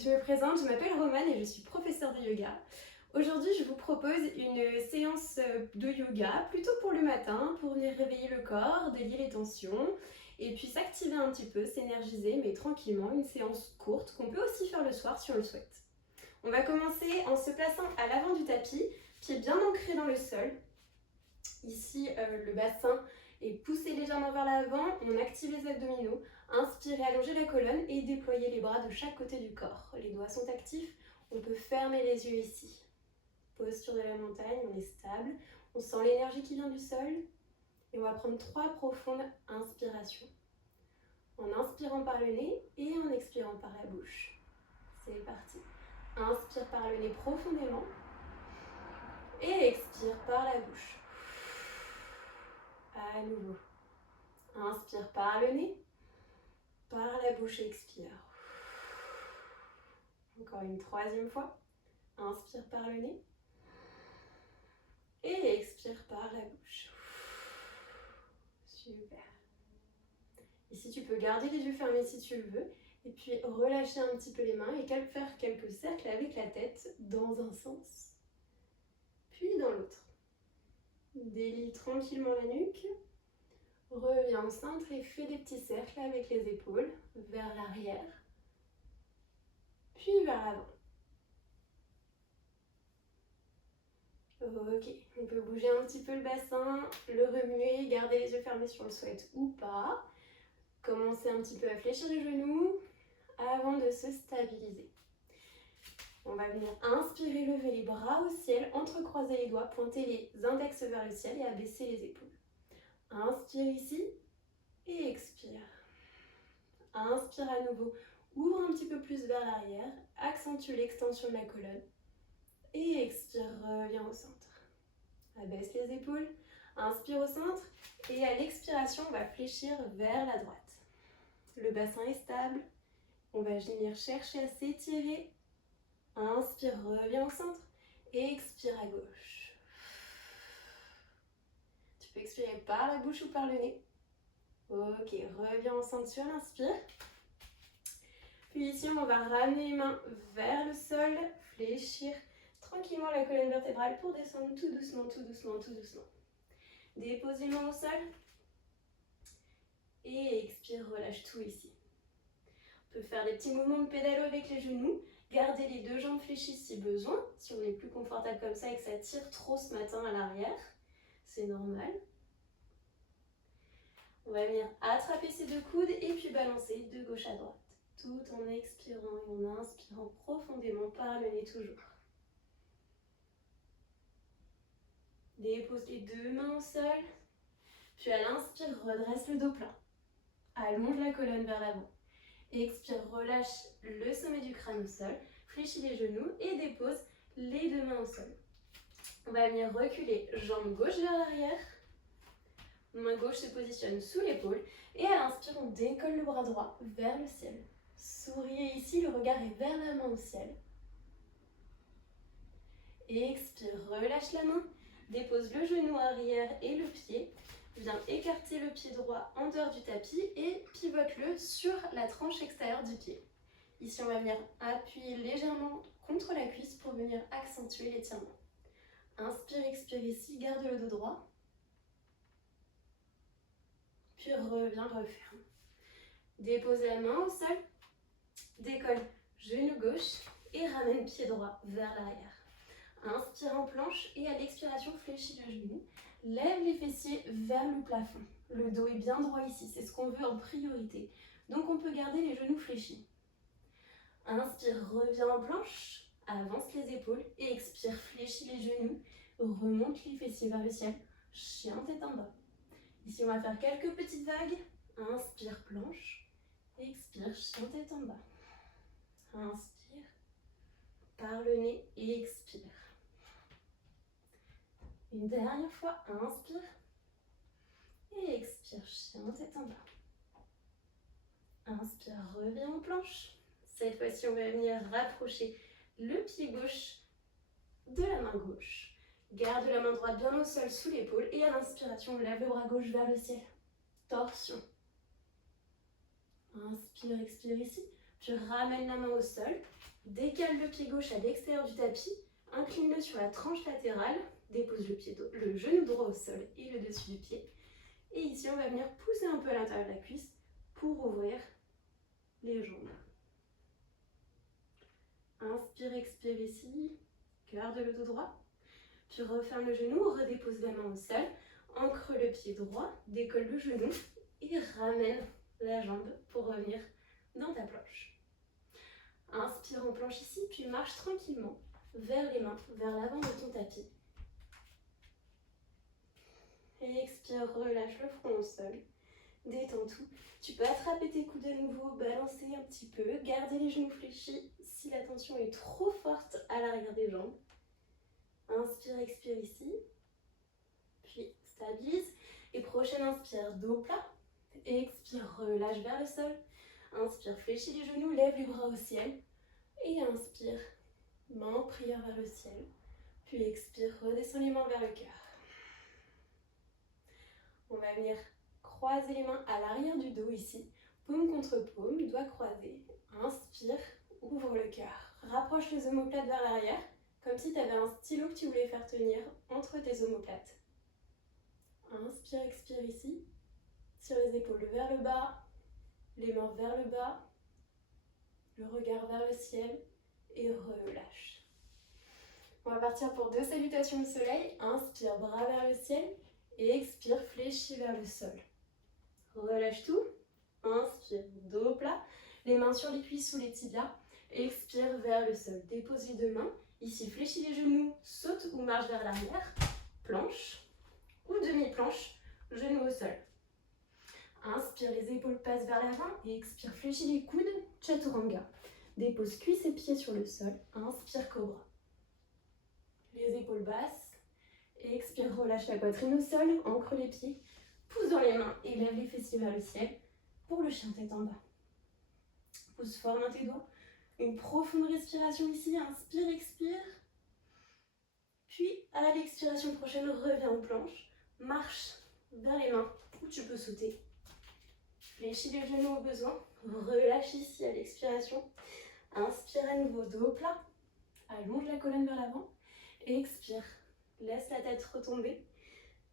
je me présente, je m'appelle Romane et je suis professeure de yoga. Aujourd'hui, je vous propose une séance de yoga, plutôt pour le matin, pour venir réveiller le corps, délier les tensions, et puis s'activer un petit peu, s'énergiser, mais tranquillement, une séance courte qu'on peut aussi faire le soir si on le souhaite. On va commencer en se plaçant à l'avant du tapis, pieds bien ancrés dans le sol. Ici, le bassin est poussé légèrement vers l'avant, on active les abdominaux. Inspirez, allongez la colonne et déployez les bras de chaque côté du corps. Les doigts sont actifs, on peut fermer les yeux ici. Posture de la montagne, on est stable, on sent l'énergie qui vient du sol. Et on va prendre 3 profondes inspirations. En inspirant par le nez et en expirant par la bouche. C'est parti. Inspire par le nez profondément et expire par la bouche. À nouveau. Inspire par le nez, par la bouche, expire. Encore une 3e fois. Inspire par le nez et expire par la bouche. Super. Ici, tu peux garder les yeux fermés si tu le veux. Et puis relâcher un petit peu les mains et faire quelques cercles avec la tête dans un sens, puis dans l'autre. Délie tranquillement la nuque. Reviens au centre et fais des petits cercles avec les épaules vers l'arrière, puis vers l'avant. Ok, on peut bouger un petit peu le bassin, le remuer, garder les yeux fermés si on le souhaite ou pas. Commencez un petit peu à fléchir les genoux avant de se stabiliser. On va venir inspirer, lever les bras au ciel, entrecroiser les doigts, pointer les index vers le ciel et abaisser les épaules. Inspire ici et expire. Inspire à nouveau, ouvre un petit peu plus vers l'arrière, accentue l'extension de la colonne et expire, reviens au centre. Abaisse les épaules, inspire au centre et à l'expiration, on va fléchir vers la droite. Le bassin est stable, on va venir chercher à s'étirer. Inspire, reviens au centre et expire à gauche. Tu peux expirer par la bouche ou par le nez. Ok, reviens au centre sur l'inspire. Puis ici, on va ramener les mains vers le sol, fléchir tranquillement la colonne vertébrale pour descendre tout doucement, tout doucement, tout doucement. Dépose les mains au sol et expire, relâche tout ici. On peut faire des petits mouvements de pédalo avec les genoux. Gardez les 2 jambes fléchies si besoin. Si on est plus confortable comme ça et que ça tire trop ce matin à l'arrière, c'est normal. On va venir attraper ces 2 coudes et puis balancer de gauche à droite. Tout en expirant et en inspirant profondément par le nez toujours. Dépose les 2 mains au sol. Puis à l'inspire, redresse le dos plat. Allonge la colonne vers l'avant. Expire, relâche le sommet du crâne au sol. Fléchis les genoux et dépose les 2 mains au sol. On va venir reculer, jambe gauche vers l'arrière. Main gauche se positionne sous l'épaule. Et à l'inspire, on décolle le bras droit vers le ciel. Souriez ici, le regard est vers la main au ciel. Expire, relâche la main. Dépose le genou arrière et le pied. Viens écarter le pied droit en dehors du tapis et pivote-le sur la tranche extérieure du pied. Ici, on va venir appuyer légèrement contre la cuisse pour venir accentuer l'étirement. Inspire, expire ici, garde le dos droit. Puis reviens, referme. Dépose la main au sol, décolle genou gauche et ramène pied droit vers l'arrière. Inspire en planche et à l'expiration, fléchis le genou. Lève les fessiers vers le plafond. Le dos est bien droit ici, c'est ce qu'on veut en priorité. Donc on peut garder les genoux fléchis. Inspire, reviens en planche, avance les épaules et expire, fléchis les genoux, remonte les fessiers vers le ciel, chien tête en bas. Ici on va faire quelques petites vagues. Inspire, planche, expire, chien tête en bas. Inspire par le nez et expire. Une dernière fois, inspire et expire, chien tête en bas. Inspire, reviens en planche. Cette fois-ci, on va venir rapprocher le pied gauche de la main gauche. Garde la main droite bien au sol sous l'épaule et à l'inspiration, on lève le bras gauche vers le ciel. Torsion. Inspire, expire ici. Puis ramène la main au sol. Décale le pied gauche à l'extérieur du tapis, incline-le sur la tranche latérale, dépose le genou droit au sol et le dessus du pied. Et ici, on va venir pousser un peu à l'intérieur de la cuisse pour ouvrir les jambes. Inspire, expire ici, garde le dos droit. Puis referme le genou, redépose la main au sol, ancre le pied droit, décolle le genou et ramène la jambe pour revenir dans ta planche. Inspire en planche ici, puis marche tranquillement vers les mains, vers l'avant de ton tapis. Et expire, relâche le front au sol, détends tout. Tu peux attraper tes coudes de nouveau, balancer un petit peu, garder les genoux fléchis si la tension est trop forte à l'arrière des jambes. Inspire, expire ici, puis stabilise. Et prochaine inspire, dos plat. Expire, relâche vers le sol. Inspire, fléchis les genoux, lève les bras au ciel. Et inspire, main en prière vers le ciel. Puis expire, redescends les mains vers le cœur. On va venir croiser les mains à l'arrière du dos ici. Paume contre paume, doigts croisés. Inspire, ouvre le cœur. Rapproche les omoplates vers l'arrière, comme si tu avais un stylo que tu voulais faire tenir entre tes omoplates. Inspire, expire ici. Tire les épaules vers le bas, les mains vers le bas, le regard vers le ciel et relâche. On va partir pour 2 salutations de soleil. Inspire, bras vers le ciel et expire, fléchis vers le sol. Relâche tout. Inspire, dos plat, les mains sur les cuisses ou les tibias. Expire vers le sol. Dépose les 2 mains. Ici, fléchis les genoux, saute ou marche vers l'arrière. Planche ou demi-planche, genoux au sol. Inspire, les épaules passent vers l'avant et expire, fléchis les coudes, chaturanga. Dépose cuisses et pieds sur le sol. Inspire, cobra. Les épaules basses. Expire, relâche la poitrine au sol, ancre les pieds, pousse dans les mains et lève les fessiers vers le ciel pour le chien tête en bas. Pousse fort dans tes doigts. Une profonde respiration ici. Inspire, expire. Puis, à l'expiration prochaine, reviens en planche. Marche vers les mains où tu peux sauter. Fléchis les genoux au besoin. Relâche ici à l'expiration. Inspire à nouveau, dos plat. Allonge la colonne vers l'avant. Expire. Laisse la tête retomber.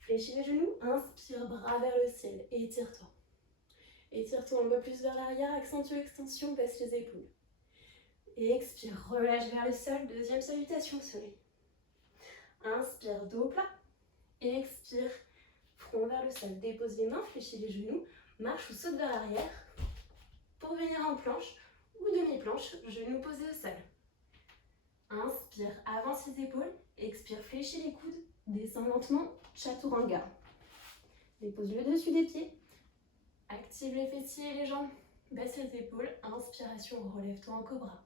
Fléchis les genoux. Inspire, bras vers le ciel. Étire-toi. Étire-toi un peu plus vers l'arrière. Accentue l'extension, baisse les épaules. Et expire, relâche vers le sol. Deuxième salutation au soleil. Inspire, dos plat. Expire, front vers le sol. Dépose les mains, fléchis les genoux. Marche ou saute vers l'arrière. Pour venir en planche ou demi-planche, genoux posés au sol. Inspire, avance les épaules. Expire, fléchis les coudes. Descends lentement, chaturanga. Dépose le dessus des pieds. Active les fessiers et les jambes. Baisse les épaules. Inspiration, relève-toi en cobra.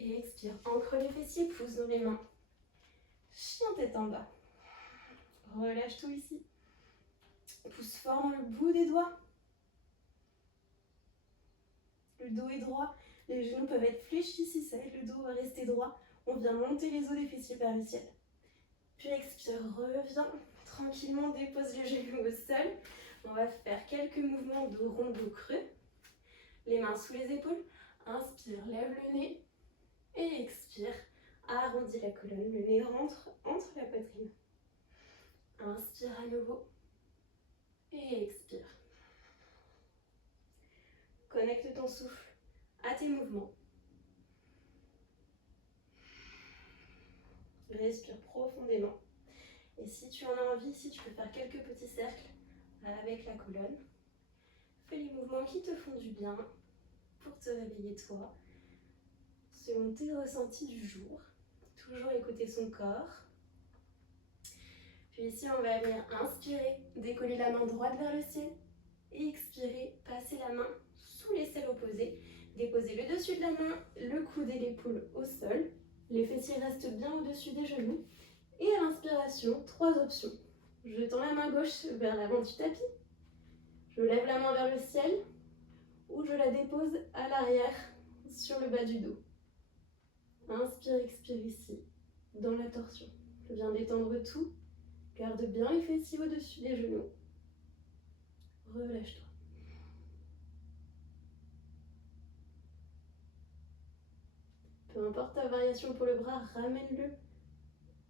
Et expire, ancre les fessiers, pousse dans les mains. Chien tête en bas. Relâche tout ici. Pousse fort dans le bout des doigts. Le dos est droit. Les genoux peuvent être fléchis si ça aide. Le dos va rester droit. On vient monter les os des fessiers vers le ciel. Puis expire, reviens. Tranquillement, dépose les genoux au sol. On va faire quelques mouvements de rond dos creux. Les mains sous les épaules. Inspire, lève le nez. Et expire, arrondis la colonne. Le nez rentre entre la poitrine. Inspire à nouveau. Et expire. Connecte ton souffle à tes mouvements. Respire profondément. Et si tu en as envie, ici, tu peux faire quelques petits cercles avec la colonne. Fais les mouvements qui te font du bien pour te réveiller toi, selon tes ressentis du jour. Toujours écouter son corps. Puis ici, on va venir inspirer, décoller la main droite vers le ciel. Et expirer, passer la main sous l'aisselle opposée. Déposer le dessus de la main, le coude et l'épaule au sol. Les fessiers restent bien au-dessus des genoux. Et à l'inspiration, 3 options. Je tends la main gauche vers l'avant du tapis. Je lève la main vers le ciel. Ou je la dépose à l'arrière sur le bas du dos. Inspire, expire ici, dans la torsion. Viens détendre tout. Garde bien les fessiers au-dessus des genoux. Relâche-toi. Peu importe ta variation pour le bras, ramène-le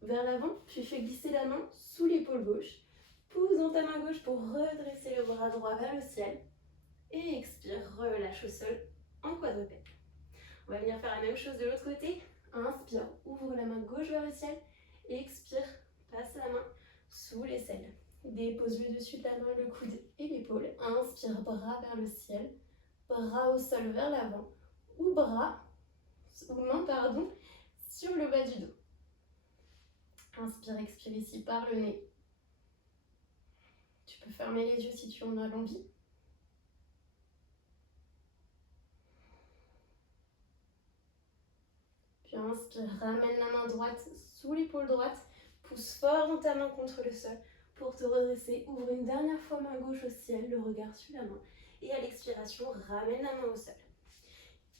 vers l'avant, puis fais glisser la main sous l'épaule gauche. Pousse dans ta main gauche pour redresser le bras droit vers le ciel. Et expire, relâche au sol en quadrupède. On va venir faire la même chose de l'autre côté. Inspire, ouvre la main gauche vers le ciel. Expire, passe la main sous l'aisselle. Dépose le dessus de la main, le coude et l'épaule. Inspire, bras vers le ciel. Bras au sol vers l'avant. Ou main, sur le bas du dos. Inspire, expire ici par le nez. Tu peux fermer les yeux si tu en as l'envie. Puis inspire, ramène la main droite sous l'épaule droite. Pousse fort dans ta main contre le sol pour te redresser. Ouvre une dernière fois main gauche au ciel, le regard sur la main. Et à l'expiration, ramène la main au sol.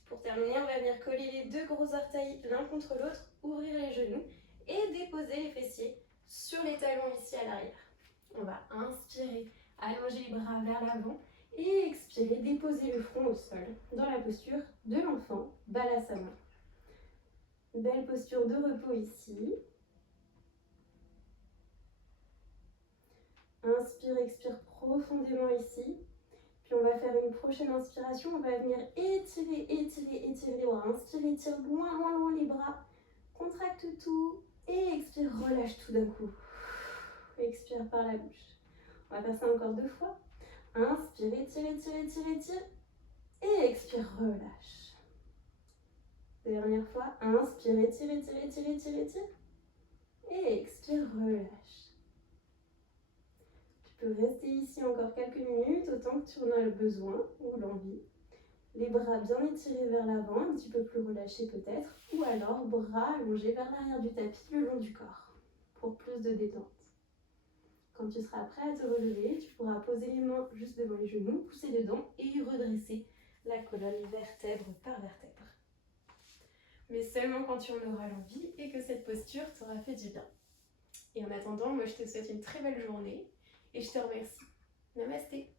Pour terminer, on va venir coller les deux gros orteils l'un contre l'autre, ouvrir les genoux et déposer les fessiers sur les talons ici à l'arrière. On va inspirer, allonger les bras vers l'avant et expirer, déposer le front au sol dans la posture de l'enfant, Balasana. Belle posture de repos ici. Inspire, expire profondément ici. Puis on va faire une prochaine inspiration. On va venir étirer, étirer, étirer les bras. Inspire, étire loin, loin, loin les bras. Contracte tout. Et expire, relâche tout d'un coup. Expire par la bouche. On va faire ça encore 2 fois. Inspire, étire, étire, étire, étire. Et expire, relâche. Dernière fois. Inspire, étire, étire, étire, étire, étire. Et expire, relâche. Tu peux rester ici encore quelques minutes, autant que tu en as le besoin ou l'envie. Les bras bien étirés vers l'avant, un petit peu plus relâchés peut-être. Ou alors, bras allongés vers l'arrière du tapis, le long du corps, pour plus de détente. Quand tu seras prêt à te relever, tu pourras poser les mains juste devant les genoux, pousser dedans et redresser la colonne vertèbre par vertèbre. Mais seulement quand tu en auras l'envie et que cette posture t'aura fait du bien. Et en attendant, moi je te souhaite une très belle journée et je te remercie. Namasté.